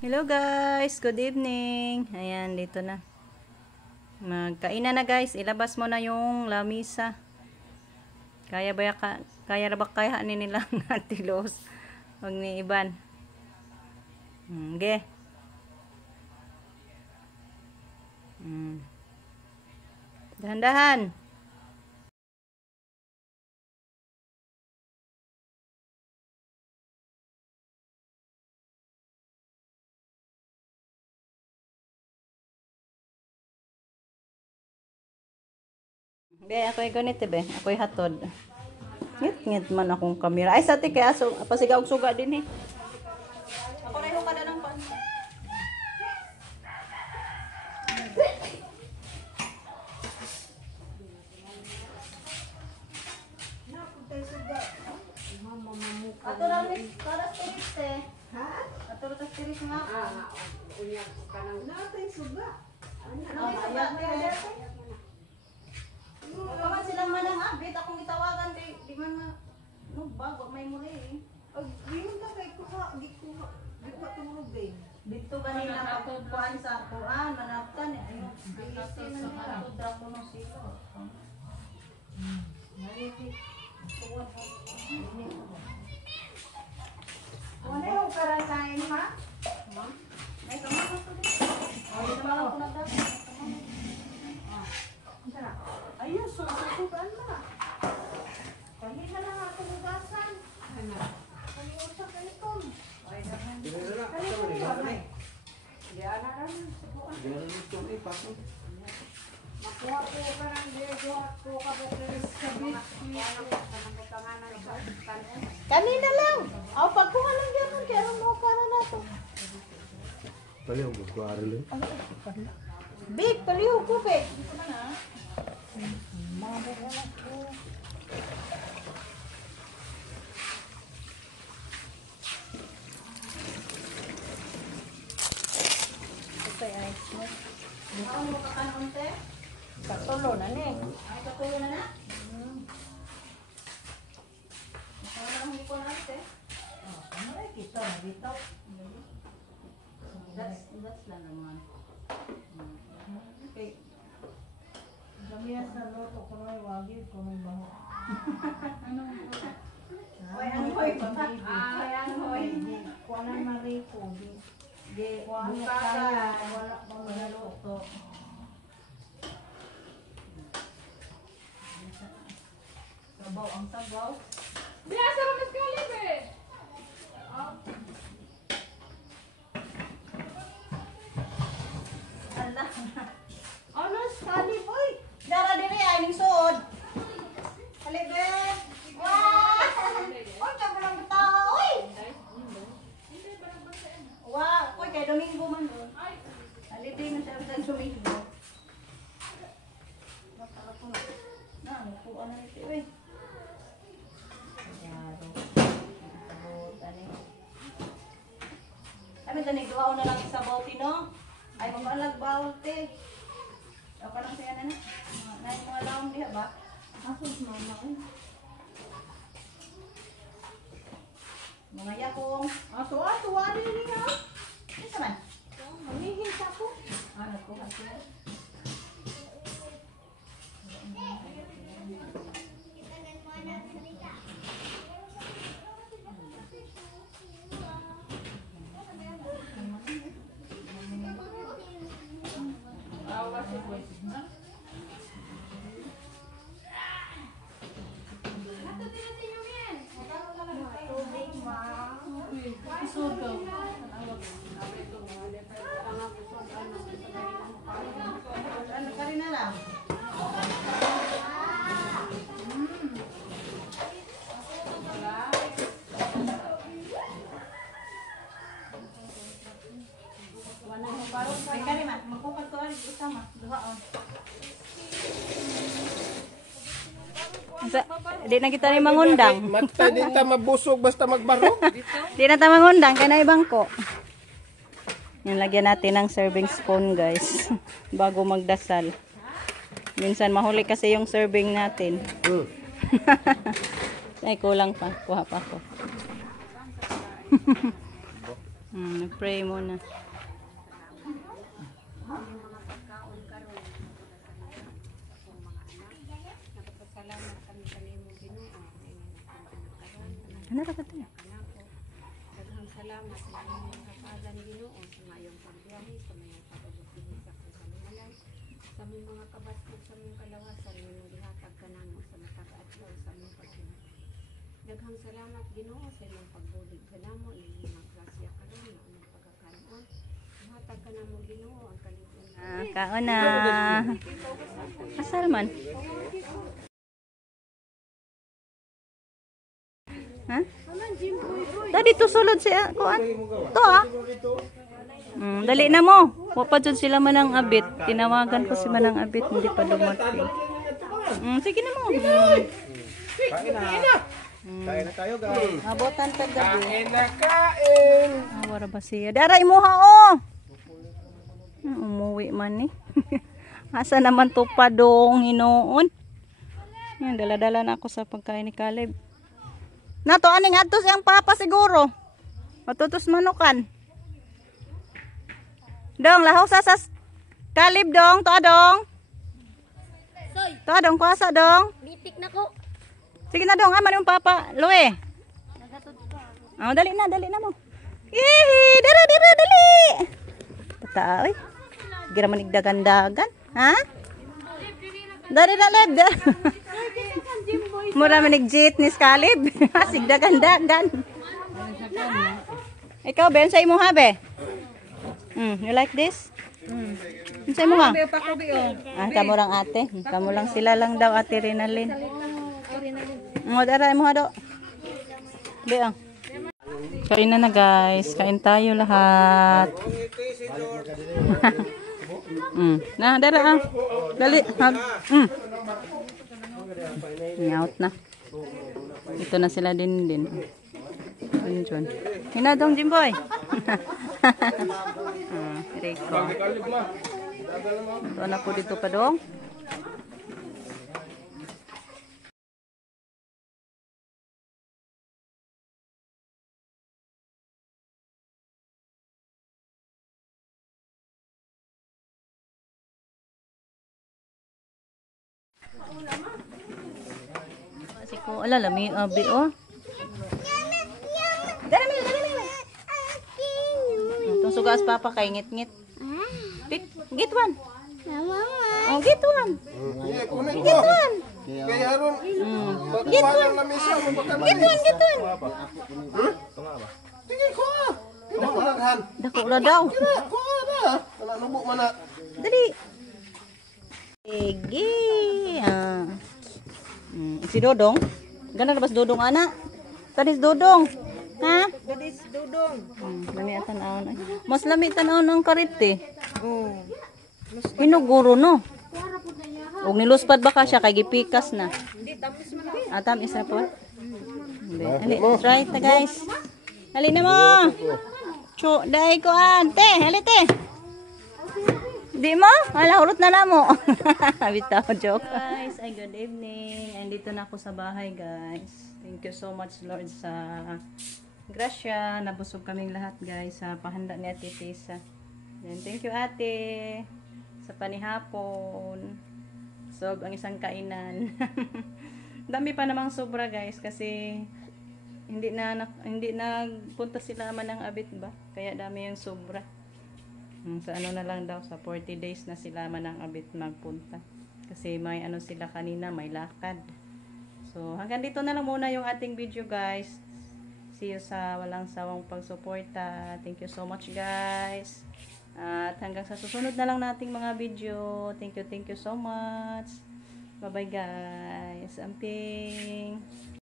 Hello guys, good evening. Ayan, dito na. Magkainan na guys. Ilabas mo na yung lamisa. Kaya ba kaya ni nilang atilos? Wag ni iban. Okay. Dahan-dahan. Be, ako'y ganito be. Ako'y hatod. Ngit-ngit man akong kamera. Ay, sa kaya aso. Pasigaw suga din eh. Ako na yung kada ng pan. Ato lang para tiris eh. Ha? Ato lang tiris nga. Unya kanang natay suga. Ano suga? Kaman silang manang abit akong itawagan kay di man na no bago may muli eh. Ag giyon na kay kuha, di pa tumulog din. Dito kanina ako kuan sa kuan manaptan eh. Ayun, bisi na nila ako drako no sito. Naliti. Kuwan ko. Ano yung karasain ha? Ma? Ay kamay ko to. Oh, dito na ako nagdap. Ayun, sususugan na. Kali na lang ako lugasan. Kali usap ka nito. Ay, naman. Kali ko na. Hindi, ana rin. Makuha ko ka ng dedo at ko ka po sa Kanina lang. Aw pagkuha lang gyud kay aron mo para nato. Paliw ko arlo. Big paliw ko be. Okay, ice mo. Ano mo kakanon te? Katulo na ni. Ay katulo na na. Wala akong ipon ate. Ano ay kita dito? That's lang naman. Okay. Gamiya sa loto ko may wagi ko may baho. Hoy, ang hoy pa. Ay, ang hoy. Kuha na mariko. Di kuha mo Buka kaya ka. wala pang maluto. Sabaw ang sabaw. Biasa rin mas kalib eh. Ala. Ano skali boy? Dara diri ay ning suod. Halibe. Wah! Oy, ka lang bitaw. Oy. Wah, koy kay Domingo man doon. Halibe na siya sa Domingo. Na, mukuha na ito eh. Yaro. Sabutan eh. Ay, may tanigduhaw na lang sa bawti, no? Ay, mamalag bawti. O, parang siya na na. Na yung mga laong diha ba? Asos mama eh. Mga yakong. Ato wali niya. Isa man? Mamihil ka po. Ah, nagkuha siya. Tubig ma. Ano ka rin na lang? Ay, kari man. Magkukat ko rin. Usama. Duha on. Di na kita rin mangundang. Mata din ta mabusog basta magbaro. Di na tayo mangundang. Kaya na ibang ko. Yan, lagyan natin ng serving spoon, guys. Bago magdasal. Minsan mahuli kasi yung serving natin. Ay, kulang pa. Kuha pa ako. Pray muna. Nagpasalamat kami sa nimo Ginoo. Ano ra ba 'to? Daghang salamat sa inyong kapalan Ginoo sa mayong pagbiyahe, sa mayong pagbubuti sa kasalumalan, sa among mga kabastos, sa among kalawasan, nimo gihatag kanamo sa matag adlaw sa among paghinay. Daghang salamat Ginoo sa imong pagbulig kanamo, imong mga grasya karon na among pagkakanon. Gihatag kanamo Ginoo ang kalig-on. Kaon na. Asal man? Ha? Dali to sulod siya kuan. To dali na mo. Wapa jud sila manang abit. Tinawagan ko si manang abit, hindi pa dumating. Sige na mo. Kain na tayo, guys. Abutan pa gabi. Kain na kain. Wara ba siya? Dara imuha oh. Umuwi man ni. Asa naman to pa dong hinoon. Yan, dala-dala na ako sa pagkain ni Caleb. Nato aning adtos ang papa siguro. Matutos manukan. Dong, lahaw sa Caleb dong, to adong. To adong kuasa dong. Bitik na ko. Sige na dong, aman yung papa. Loe. Oh, dali na mo. Yee, dali. Tata, oy. Gira manig dagan-dagan. Ha? Dari na leb. Mura manig jeepney Caleb. Sig dagan-dagan. Ikaw, Ben, sa imo ha, be? You like this? Sa imo ha? Kamo lang ate. Kamo lang sila lang daw, ate Rinalyn. Dara imo ha do. Be, Kain na guys. Kain tayo lahat. Nah, dara Dali. Out na. Ito na sila din. Ayun. Hinadong Jimboy. Rico. Ito na po dito pa dong. Siko, ala lami abi oh. Dali. Itong sugas papa kay ngit-ngit. Get one. Oh, get one. Get one. Kaya aron. Get one. Get one. Tingin ko. Dako na han. Dako na daw. Ko na. Wala nubo man na. Dali. Ege. Si Dodong. Gana na bas Dodong ana? Tadis Dodong. Ha? Gadis dudong. Lami tan-awon. Mas lami tan-awon ang karite. Oh. Hinuguro no. Og niluspad ba ka siya kay gipikas na. Hindi tamis man. Tamis na po. Hindi. Try ta guys. Hali na mo. Cho, dai ko ante. Halite. Di mo? Wala, hulot na mo. Bitaw, joke. Guys, good evening. Andito na ako sa bahay, guys. Thank you so much, Lord, sa grasya. Nabusog kaming lahat, guys, sa pahanda ni Ate Tisa. Then, thank you, Ate, sa panihapon. So, ang isang kainan. Dami pa namang sobra, guys, kasi hindi nagpunta sila man ng abit ba? Kaya dami yung sobra. Sa ano na lang daw, sa 40 days na sila man ang abit magpunta. Kasi may ano sila kanina, may lakad. So, hanggang dito na lang muna yung ating video, guys. See you sa walang sawang pagsuporta. Thank you so much, guys. At hanggang sa susunod na lang nating mga video. Thank you so much. Bye-bye, guys. Amping.